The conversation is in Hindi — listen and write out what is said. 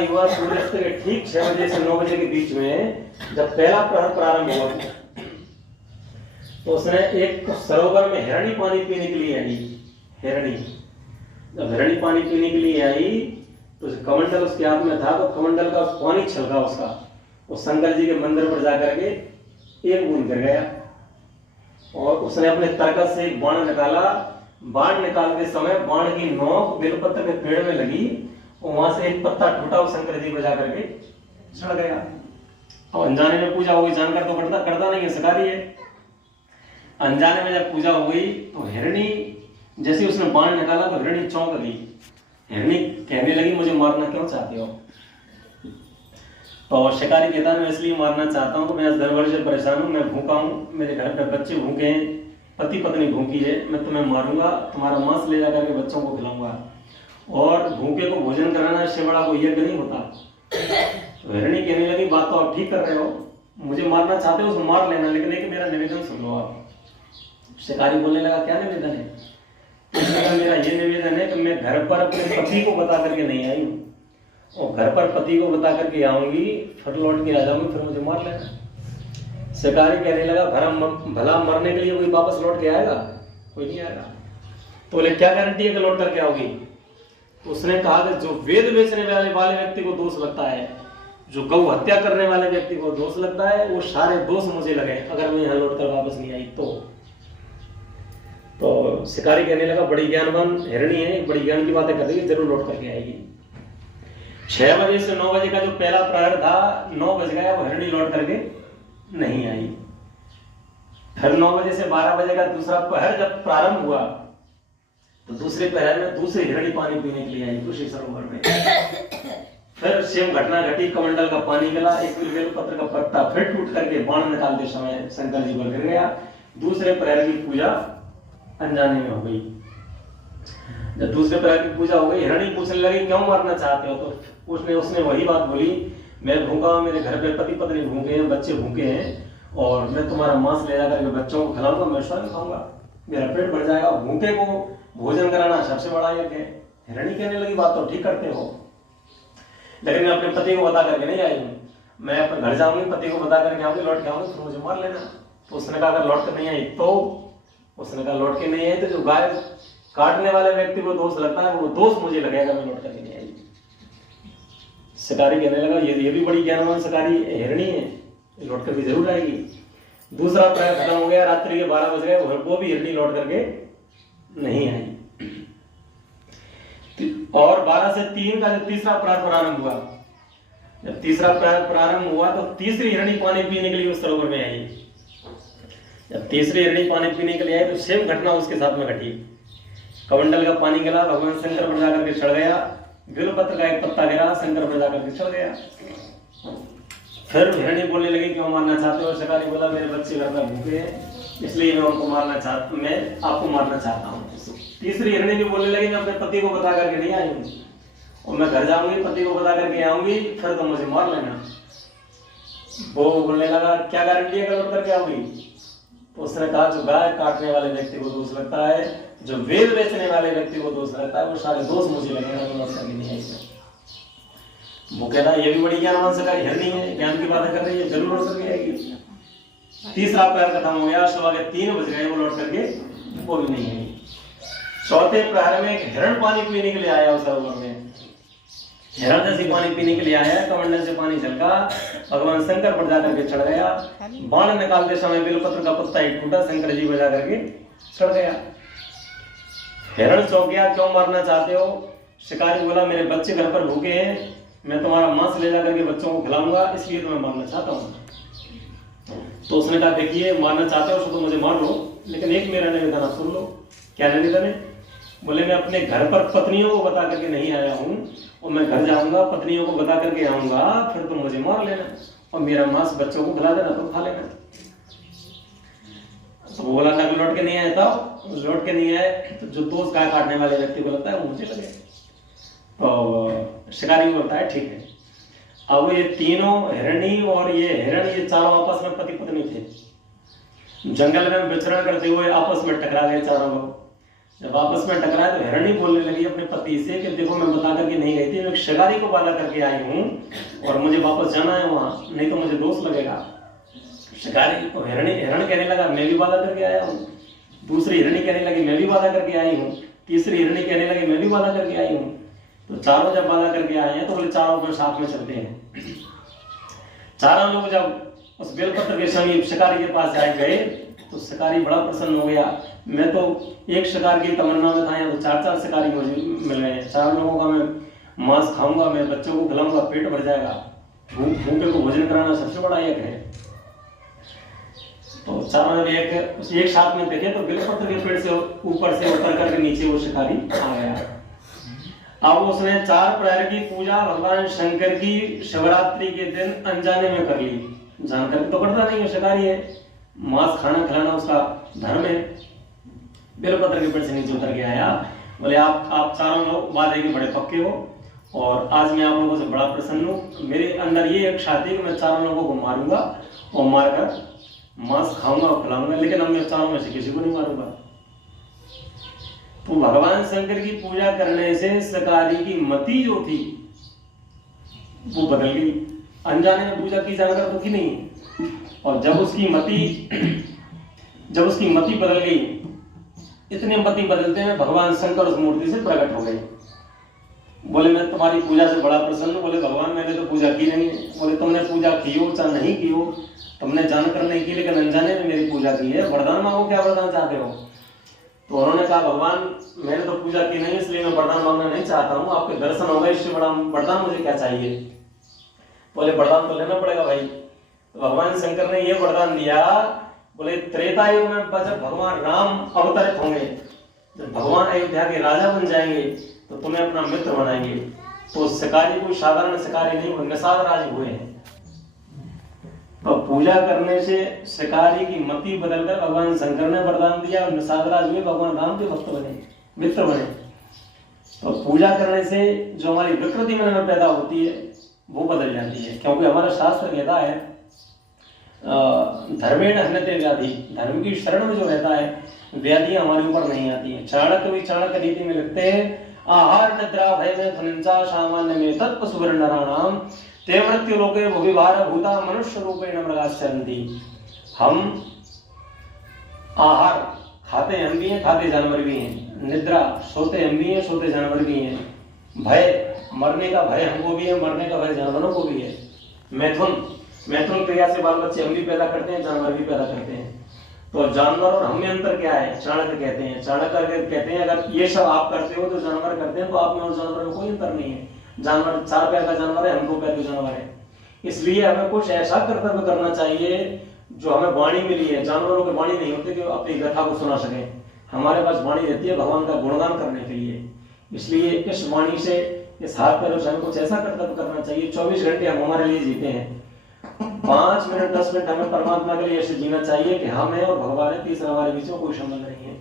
युवा सूर्यास्त के ठीक 6 बजे से 9 बजे के बीच में जब पहला प्रहर प्रारंभ हुआ तो उसने एक सरोवर में हिरणी पानी पीने के लिए आई। हिरणी जब हिरणी पानी पीने के लिए आई तो कमंडल उसके हाथ में था, तो कमंडल का पानी छलका उसका, वो शंकर जी के मंदिर पर जाकर के एक बूंद गिर गया और उसने अपने तरकस से एक बाण निकाला। बाण निकालते समय बाण की नोक बेलपत्र के पेड़ में लगी और वहां से एक पत्ता टूटा और शंकर जी को जाकर के सड़ गया। और अनजाने में पूजा हो गई, जानकर तो करता नहीं है, शिकारी है। अनजाने में जब पूजा हो गई तो हिरणी जैसे उसने बाण निकाला तो हिरणी चौंक गई। हिरणी कहने लगी मुझे मारना क्यों चाहते हो? तो शिकारी कहता मैं इसलिए मारना चाहता हूँ, मैं 10 वर्ष से परेशान हूँ, मैं भूखा हूँ, मेरे घर पे बच्चे भूखे हैं, पति पत्नी भूखी है, मैं तुम्हें मारूंगा, तुम्हारा मांस ले जाकर के बच्चों को खिलाऊंगा और भूखे को भोजन कराना इससे बड़ा कोई यज्ञ नहीं होता। तो हिरणी कहने लगी बात तो आप ठीक कर रहे हो, मुझे मारना चाहते हो उसको मार लेना, लेकिन एक मेरा निवेदन सुन लो आप। शिकारी बोलने लगा क्या निवेदन है? मेरा ये निवेदन है कि मैं घर पर अपने पति को बता करके नहीं आई हूँ और घर पर पति को बता करके आऊंगी, फिर लौट के आ जाऊंगी, फिर मुझे मार लेना। शिकारी कहने लगा भला मरने के लिए कोई वापस लौट के आएगा? कोई नहीं आएगा। तो बोले क्या गारंटी है कि लौट करके आओगी? तो उसने कहा कि जो वेद बेचने वाले व्यक्ति को दोष लगता है, जो गौ हत्या करने वाले व्यक्ति को दोष लगता है, वो सारे दोष मुझे लगे अगर मैं यहाँ लौट कर वापस नहीं आई तो शिकारी कहने लगा बड़ी ज्ञानवान हिरणी है, बड़ी ज्ञान की बातें कर रही है, जरूर लौट करके आएगी। 6 बजे से 9 बजे का जो पहला प्रहर था, 9 बज गया, वो हिरणी लौट करके नहीं आई। फिर 9 बजे से 12 बजे का दूसरा प्रहर जब प्रारंभ हुआ तो दूसरे प्रहर में दूसरी हिरणी पानी पीने के लिए आई उसी सरोवर में। फिर सेम घटना घटी, कमंडल का पानी गला, एक बेलपत्र का पत्ता फिर टूट करके बाण निकालते समय शंकर जी पर गिर गया। दूसरे प्रहर की पूजा अनजाने में हो गई। जब दूसरे प्रहर की पूजा हो गई, हिरणी पूछने लगी क्यों मारना चाहते हो? तो उसने वही बात बोली, मैं भूखा हूं, मेरे घर पे पति पत्नी भूखे हैं, बच्चे भूखे हैं और मैं तुम्हारा मांस ले जाकर के बच्चों को खिलाऊंगा, मैं स्वयं खाऊंगा, मेरा पेट भर जाएगा। भूखे को भोजन कराना सबसे बड़ा यज्ञ है। हिरणी कहने लगी बात तो ठीक करते हो, लेकिन मैं अपने पति को बता करके नहीं आई हूँ, मैं अपने घर जाऊंगी, पति को बता करके आऊंगी, लौट के आऊंगी, फिर मुझे मार लेना। तो उसने कहा अगर लौट के नहीं आई तो? उसने कहा लौट के नहीं आई तो जो गाय काटने वाले व्यक्ति को दोष लगता है वो दोष मुझे लगेगा, मैं लौट करके नहीं आई। शिकारी कहने लगा ये भी बड़ी ज्ञानवान शिकारी हिरणी है, लौट करके जरूर आएगी। दूसरा प्रहर खत्म हो गया, रात्रि के 12 बज गए, वो भी हिरणी लौट करके नहीं आई। और 12 से 3 का जब तीसरा प्रहर प्रारंभ हुआ, जब तीसरा प्रहर प्रारंभ हुआ तो तीसरी हिरणी पानी पीने के लिए उस सरोवर में आई। जब तीसरी हिरणी पानी पीने के लिए आई तो सेम घटना उसके साथ में घटी। कमंडल का पानी गिरा, भगवान शंकर पर जाकर के चढ़ गया, बेलपत्र का एक पत्ता गिरा, शंकर पर जाकर के चढ़ गया। फिर हिरणी बोलने लगी क्यों मारना चाहते हो? शिकारी बोला मेरे बच्चे घर में भूखे हैं, इसलिए मैं आपको मारना चाहता हूँ। तीसरी हिरणी भी बोलने लगी मैं अपने पति को बता करके नहीं आई हूँ और मैं घर जाऊंगी, पति को बता करके आऊंगी, फिर तो मुझे मार लेना। वो बोलने लगा क्या गारंटी है लौट करके आओगी? तो उसने कहा जो गाय काटने वाले व्यक्ति को दोष लगता है, जो वेद बेचने वाले व्यक्ति को दोष लगता है, वो सारे दोष मुझे लगेगा, तो लौट करके नहीं आएगा। वो कहता है ये भी बड़ी ज्ञानवान शिकारी हिरणी है, ज्ञान की बातें कर रही है, जरूर लौट करके आएगी। तीसरा प्रहर खत्म हो गया, सुबह के 3 बज गए, वो लौट करके वो भी नहीं आई। चौथे प्रहर में एक हिरण पानी पीने के लिए आया उस सरोवर में। हिरण जैसी पानी पीने के लिए आया, कमंडल से पानी झलका, भगवान शंकर पर जाकर के चढ़ गया। बाण निकालते समय बेलपत्र का पत्ता ही टूटा, शंकर जी पर जाकर के चढ़ गया। हिरण चौंक गया क्यों मारना चाहते हो? शिकारी बोला मेरे बच्चे घर पर भूखे हैं, मैं तुम्हारा मांस ले जाकर के बच्चों को खिलाऊंगा, इसलिए तुम्हें मारना चाहता हूँ। तो उसने कहा देखिए मारना चाहते हो तो मुझे मार लो, लेकिन एक मेरा निवेदन आप सुन लो। क्या निवेदन है? बोले मैं अपने घर पर पत्नियों को बता करके नहीं आया हूँ और मैं घर जाऊंगा, पत्नियों को बता करके आऊंगा, फिर तुम मुझे मार लेना और मेरा मांस बच्चों को खिला देना, तुम खा लेना। तो वो बोला ना लौट के नहीं आया था, लौट के नहीं आए तो जो दोस्त गाय काटने वाले व्यक्ति को लगता है वो मुझे लगे। तो शिकारी बोलता है ठीक है। अब ये तीनों हिरणी और ये हिरण, ये चारों आपस में पति पत्नी थे, जंगल में विचरण करते हुए आपस में टकरा गए चारों लोग। जब आपस में टकराए तो हिरणी बोलने लगी अपने पति से कि देखो मैं बता करके नहीं गई थी, मैं शिकारी को बाधा करके आई हूँ और मुझे वापस जाना है वहां, नहीं तो मुझे दोष लगेगा। शिकारी को हिरण कहने लगा मैं भी बाधा करके आया हूँ, दूसरी हिरणी कहने लगी मैं भी बाधा करके आई हूँ, तीसरी हिरणी कहने लगी मैं भी बाधा करके आई हूँ। तो चारों जब बाधा करके आए हैं तो बोले चारों में साथ में चलते हैं। चारों लोग जब उस बेलपत्र के समीप शिकारी के पास जाए गए तो शिकारी बड़ा प्रसन्न हो गया। मैं तो एक शिकार की तमन्ना में था, यहाँ तो चार चार शिकारी मुझे मिल रहे हैं, चार लोगों का मैं मांस खाऊंगा, मैं बच्चों को खिलाऊंगा, पेट भर जाएगा। भूखे को भोजन कराना सबसे बड़ा एक है। तो चारों एक साथ में देखे तो बेलपत्र के पेड़ से ऊपर से उतर करके नीचे वो शिकारी आ गया। अब उसने 4 प्रहर की पूजा भगवान शंकर की शिवरात्रि के दिन अनजाने में कर ली। जानकर तो करता नहीं है, शिकारी है, मांस खाना खिलाना उसका धर्म है। बेलपत्र के पेड़ से नीचे उतर के आया, बोले आप चारों लोग वादे के बड़े पक्के हो और आज मैं आप लोगों से बड़ा प्रसन्न हूँ। मेरे अंदर ये इच्छा थी कि मैं चारों लोगों को मारूंगा और मारकर मांस खाऊंगा और खिलाऊंगा, लेकिन अब मैं चारों में से किसी को नहीं मारूंगा। तो भगवान शंकर की पूजा करने से शिकारी की मति जो थी वो बदल गई। अनजाने में पूजा की जानकर तो की नहीं, और जब उसकी मति बदल गई, इतने मति बदलते हैं भगवान शंकर उस मूर्ति से प्रकट हो गए। बोले मैं तुम्हारी पूजा से बड़ा प्रसन्न हूं। बोले भगवान मैंने तो पूजा की नहीं। बोले तुमने पूजा की हो चाहे नहीं की हो, तुमने जानकर नहीं की, लेकिन अनजाने में मेरी पूजा की है। वरदान मांगो, क्या वरदान चाहते हो? तो उन्होंने कहा भगवान मैंने तो पूजा की नहीं, इसलिए मैं वरदान मांगना नहीं चाहता हूँ, आपके दर्शन होगा, इससे बड़ा वरदान मुझे क्या चाहिए? बोले वरदान तो लेना पड़ेगा भाई। तो भगवान शंकर ने ये वरदान दिया, बोले त्रेता युग में जब भगवान राम अवतरित होंगे, जब भगवान अयोध्या के राजा बन जाएंगे तो तुम्हें अपना मित्र बनाएंगे। तो शिकारी कोई साधारण शिकारी नहीं हुए, निषाद राज हुए हैं। तो पूजा करने से शिकारी की मति बदलकर भगवान शंकर ने वरदान दिया और निषाद राज हुए, भगवान राम के भक्त बने, मित्र बने। तो पूजा करने से जो हमारी विकृति मन में पैदा होती है वो बदल जाती है, क्योंकि हमारा शास्त्र कहता है धर्मेण हन्यते व्याधि, धर्म की शरण में जो रहता है व्याधि हमारे ऊपर नहीं आती है। चाणक्य भी चाणक्य नीति में लिखते हैं आहार निद्रा भय में धनंचा सामान्य में तत्व सुवर्ण नराणाम ते मृत्यु लोके भूविभार भूता मनुष्य रूपेण मृगाश्चरन्ति। हम आहार खाते हम भी हैं, खाते जानवर भी हैं, निद्रा सोते हम भी हैं, सोते जानवर भी हैं, भय मरने का भय हमको भी है, मरने का भय जानवरों को भी है, मैथुन क्रिया से बाल बच्चे हम भी पैदा करते हैं, जानवर भी पैदा करते हैं। तो जानवर और हम में अंतर क्या है? चाणक्य कहते हैं अगर ये सब आप करते हो तो जानवर करते हैं, तो आप में और जानवर में कोई अंतर नहीं है। जानवर 4 पैर का जानवर है, हम 2 पैर के जानवर है। इसलिए हमें कुछ ऐसा कर्तव्य करना चाहिए जो हमें वाणी मिली है। जानवरों की वाणी नहीं होती कि अपनी कथा को सुना सके, हमारे पास वाणी रहती है भगवान का गुणगान करने के लिए। इसलिए इस वाणी से, इस हाथ पैरों से हमें कुछ ऐसा कर्तव्य करना चाहिए। 24 घंटे हम हमारे लिए जीते हैं, 5 मिनट 10 मिनट हमें परमात्मा के लिए ऐसे जीना चाहिए कि हम हैं और भगवान है, तीसरा हमारे बीच में कोई संबंध नहीं है।